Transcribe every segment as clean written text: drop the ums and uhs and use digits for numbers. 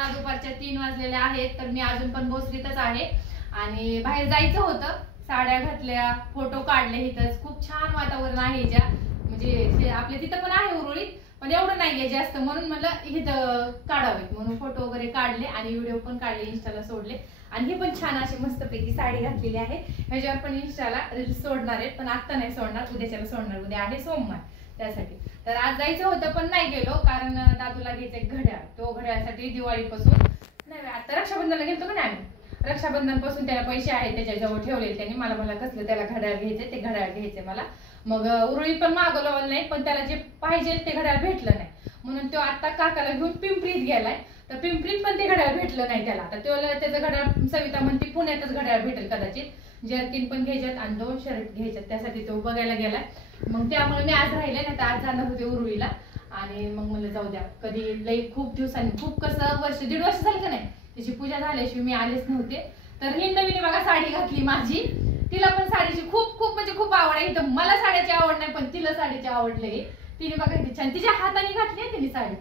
दुपारच्या 3 वाजलेले आहेत तर मी अजून पण भोसरीतच आहे आणि बाहेर जायचं होतं. साड्या घातल्या, फोटो काढले. इथंच खूप छान वातावरण आहे. ज्या म्हणजे आपल्या तिथं पण आहे उरुळीत, पण एवढं नाहीये जास्त, म्हणून म्हणलं इथं काढावेत म्हणून फोटो वगैरे काढले आणि व्हिडिओ पण काढले, इंस्टाला सोडले. आणि हे पण छान अशी मस्तपैकी साडी घातलेली आहे. ह्याच्यावर पण इंस्टाला रील्स सोडणार आहेत, पण आता नाही सोडणार, उद्याच्याला सोडणार. उद्या आहे सोमवार, त्यासाठी. तर आज जायचं होतं पण नाही गेलो, कारण दादूला घ्यायचं एक घड्याळ. तो घड्याळासाठी दिवाळीपासून नाही, आता रक्षाबंधनला गेलतो का नाही आम्ही, रक्षाबंधन पासून त्याला पैसे आहेत त्याच्याजवळ ठेवलेले त्यांनी. मला कसलं त्याला घड्याळ घ्यायचे, ते घड्याळ घ्यायचे मला. मग उरुळीत पण मागवलं नाही, पण त्याला जे पाहिजे ते घड्याळ भेटलं नाही, म्हणून तो आता काकाला घेऊन पिंपरीत गेलाय. तर पिंपरीत पण ते घड्याळ भेटलं नाही त्याला. तर त्याचं घड्याळ सविता म्हणते पुण्यातच घड्याळ भेटेल कदाचित. जर्किन पण घ्यायच्यात आणि 2 शर्ट घ्यायच्यात, त्यासाठी तो बघायला गेलाय. मग त्यामुळे मी आज राहिले, नाही तर आज जाणार होते उरुळीला. आणि मग मला जाऊ द्या, कधी लई खूप दिवसांनी, खूप कसं वर्ष 1.5 वर्ष झालं का नाही त्याची पूजा झाल्याशिवाय मी आलेच नव्हते. तर हिंदवीने बघा साडी घातली माझी. तिला पण साडीची खूप खूप म्हणजे खूप आवड आहे. इथं मला साड्याची आवड नाही, पण तिला साडीची आवडले. तिने बघा किती छान तिच्या हाताने घातली तिने साडी.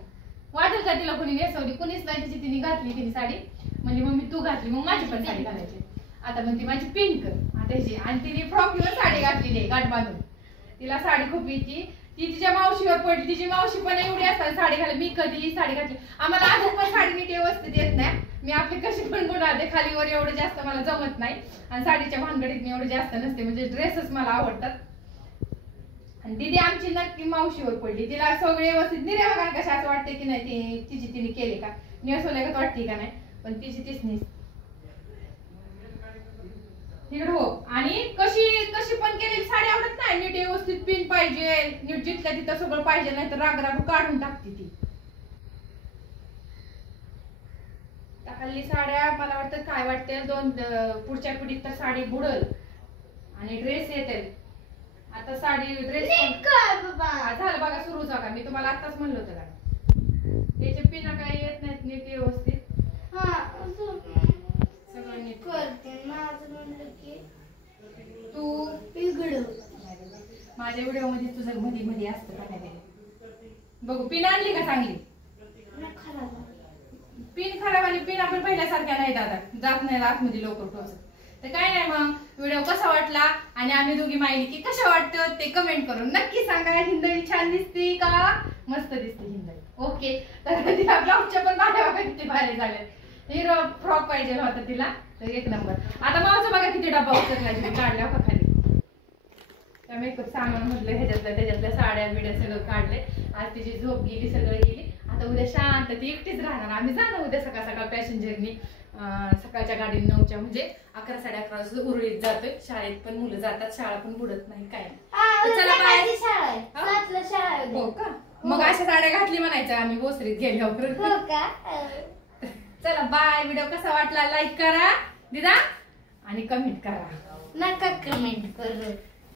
वाटेल का तिला कोणी नेसवली? कुणीच नाही, तिची तिने घातली तिने साडी. म्हणजे मम्मी तू घातली, मग माझी पण साडी घालायची. आता म्हणते माझी पिंक आता ह्याची. आणि तिने फ्रॉकवर साडी घातलेली आहे गाठ बांधून. तिला साडी खूप येते. ती तिच्या मावशीवर पडली. तिची मावशी पण एवढी असतात साडी घाल. मी कधी साडी घातली, आम्हाला अजून पण साडी नीट व्यवस्थित येत नाही. मी आपली कशी पण गुणाते, खालीवर एवढं जास्त मला जमत नाही. आणि साडीच्या भानगडीत मी एवढं जास्त नसते, म्हणजे ड्रेसच मला आवडतात. आणि दीदी आमची नक्की मावशीवर पडली. तिला सगळे व्यवस्थित निर्या बघा कशा असं वाटते की नाही तिची तिने केले का, नेसवल्या का वाटते का नाही, पण तिची तीच नेस तिकडे हो. आणि कशी कशी पण केलेली साडी आवडत नाही. नीट व्यवस्थित पिन पाहिजे, नीट जिथल्या तिथं सगळं पाहिजे, नाही तर राग काढून टाकते ती. हल्ली साड्या मला वाटतं काय वाटते, पुढच्या पिढीत तर साडी बुडल आणि ड्रेस येतील. आता साडी ड्रेस झालं बघा सुरूच बघा. मी तुम्हाला आताच म्हणलं होतं का त्याचे पिना काही येत नाहीत नीट व्यवस्थित. सगळं नीट तू माझ्या व्हिडिओ मध्ये तुझं मध्ये मध्ये असतं का नाही बघू. पिन आणली का चांगली? पिन खराब आली. पिन आपण पहिल्यासारख्या नाही जात नाही आतमध्ये लवकर टोचत. तर काय नाही, मग व्हिडिओ कसा वाटला आणि आम्ही दोघी माहिती की कशा वाटतं ते कमेंट करून नक्की सांगा. हिंदवी छान दिसते का? मस्त दिसते हिंदवी. ओके. तर तिला ब्लाऊजच्या पण बाहेर बघा किती भारी झाले. हिरो फ्रॉक पाहिजे होता तिला, तर 1 नंबर. आता मावचं बघा किती डब्बा उचलला काढल्या का खाली. त्या मेकअप सामान म्हटलं ह्याच्यातल्या त्याच्यातल्या साड्या बिड्या सगळं काढले. आज तिची झोप गेली, सगळं गेली. आता उद्या शांत ती एकटीच राहणार. आम्ही जाणार उद्या सकाळ सकाळ पॅसेंजरनी, सकाळच्या गाडीने 9च्या म्हणजे 11 साडे11 वाजता उरुळीत जातोय. शाळेत पण मुलं जातात, शाळा पण बुडत नाही काय नाही. चला बाय. हो का? मग अशा साड्या घातली म्हणायचं आम्ही भोसरीत गेल्यावर. चला बाय. व्हिडिओ कसा वाटला लाईक करा दिदा आणि कमेंट करा. नका कमेंट करू.